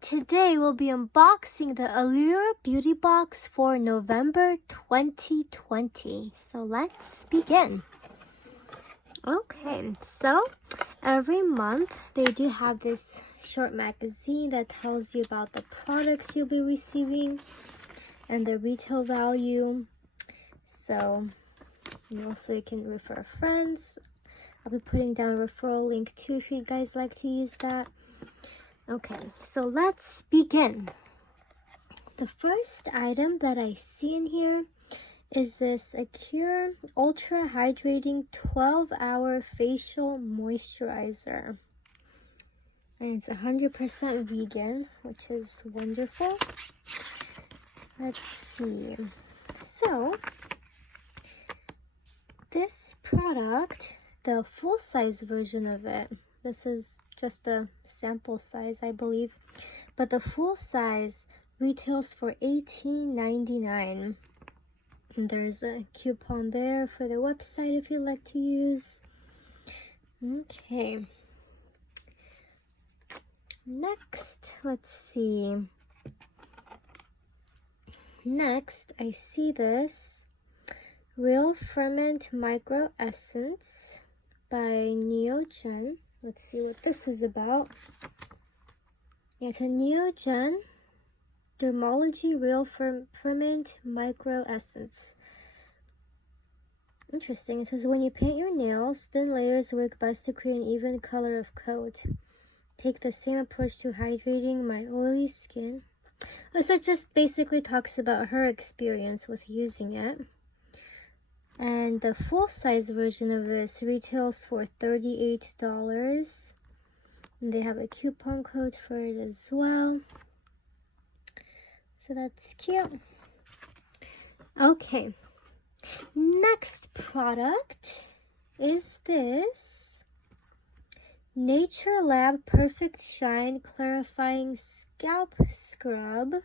today we'll be unboxing the Allure Beauty Box for November 2020. So let's begin. Okay, so every month they do have this short magazine that tells you about the products you'll be receiving and the retail value. So you can refer friends. I'll be putting down a referral link too if you guys like to use that. Okay, so let's begin. The first item that I see in here is this Allure Ultra Hydrating 12-Hour Facial Moisturizer. And it's 100% vegan, which is wonderful. Let's see. So, this product, the full-size version of it, this is just a sample size, I believe, but the full size retails for $18.99. And there's a coupon there for the website if you'd like to use. Okay. Next, let's see. Next, I see this Real Ferment Micro Essence by Neogen. Let's see what this is about. It's a Neogen Dermology Real Ferment Micro Essence. Interesting. It says, when you paint your nails, thin layers work best to create an even color of coat. Take the same approach to hydrating my oily skin. So it just basically talks about her experience with using it. And the full-size version of this retails for $38. And they have a coupon code for it as well. So that's cute. Okay. Next product is this Nature Lab Perfect Shine Clarifying Scalp Scrub.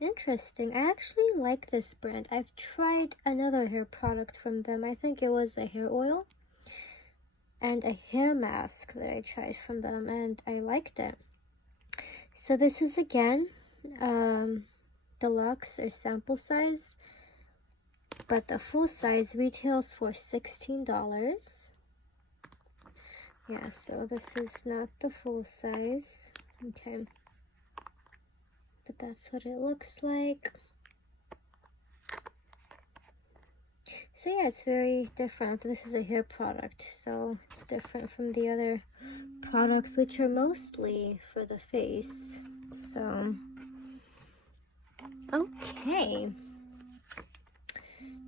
Interesting. I actually like this brand. I've tried another hair product from them. I think it was a hair oil and a hair mask that I tried from them, and I liked it. So this is again deluxe or sample size, but the full size retails for $16. Yeah, so this is not the full size. Okay. But that's what it looks like. So yeah, it's very different. This is a hair product, so it's different from the other products, which are mostly for the face. So, okay.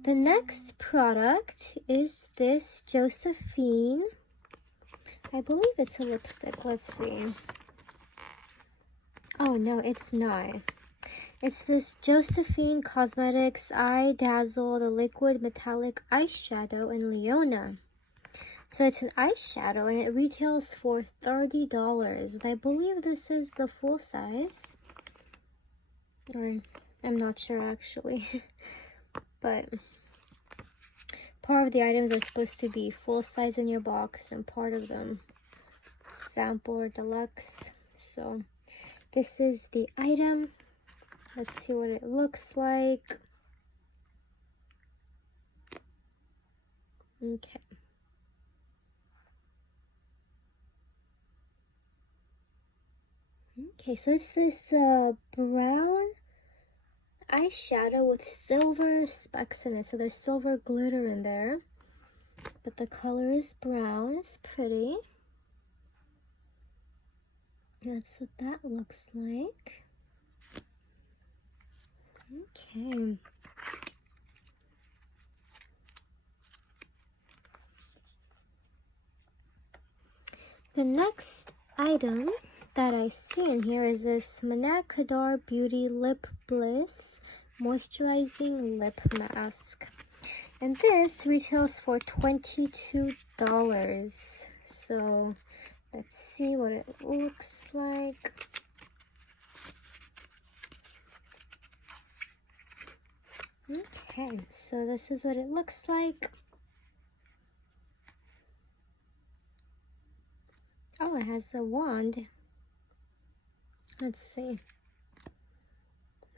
The next product is this Josephine. I believe it's a lipstick. Let's see. Oh, no, it's not. It's this Josephine Cosmetics Eye Dazzle, the liquid metallic eyeshadow in Leona. So it's an eyeshadow and it retails for $30. And I believe this is the full size. Or I'm not sure actually. But part of the items are supposed to be full size in your box and part of them sample or deluxe. So this is the item. Let's see what it looks like. Okay. Okay, so it's this brown eyeshadow with silver specks in it. So there's silver glitter in there, but the color is brown. It's pretty. That's what that looks like. Okay. The next item that I see in here is this Manakadar Beauty Lip Bliss Moisturizing Lip Mask. And this retails for $22. So let's see what it looks like. Okay, so this is what it looks like. Oh, it has a wand. Let's see.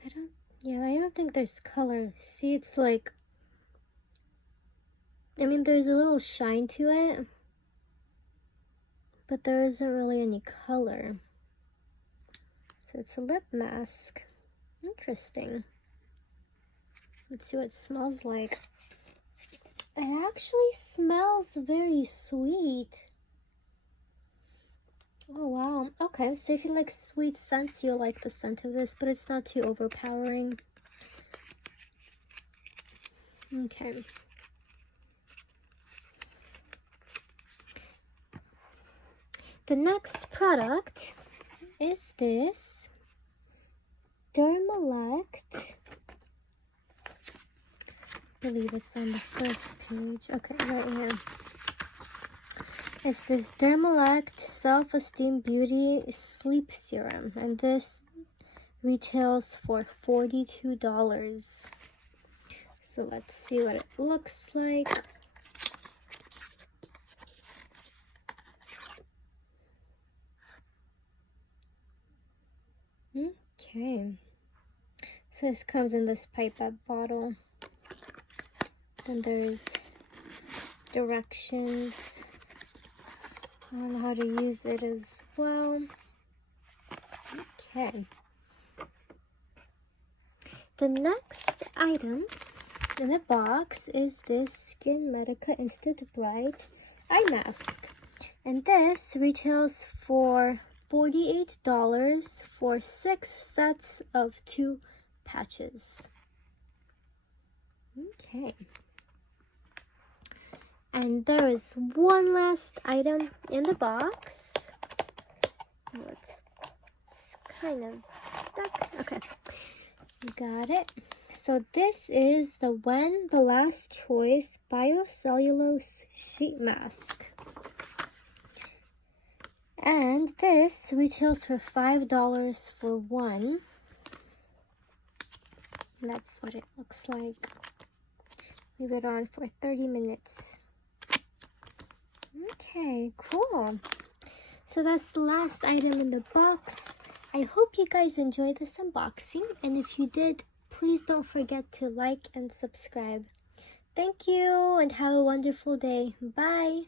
I don't think there's color. See, it's like, I mean, there's a little shine to it, but there isn't really any color. So it's a lip mask. Interesting. Let's see what it smells like. It actually smells very sweet. Oh wow. Okay, so if you like sweet scents, you'll like the scent of this, but it's not too overpowering. Okay. The next product is this Dermalect. I believe it's on the first page. Okay, right here. It's this Dermalect Self-Esteem Beauty Sleep Serum, and this retails for $42. So let's see what it looks like. Okay. So this comes in this pipette bottle. And there's directions on how to use it as well. Okay. The next item in the box is this Skin Medica Instant Bright Eye Mask. And this retails for $48 for 6 sets of 2 patches. Okay. And there is one last item in the box. Oh, it's kind of stuck. Okay, got it. So this is the When the Last Choice Biocellulose Sheet Mask. And this retails for $5 for one. And that's what it looks like. Leave it on for 30 minutes. Okay, cool. So that's the last item in the box. I hope you guys enjoyed this unboxing, and if you did, please don't forget to like and subscribe. Thank you, and have a wonderful day. Bye.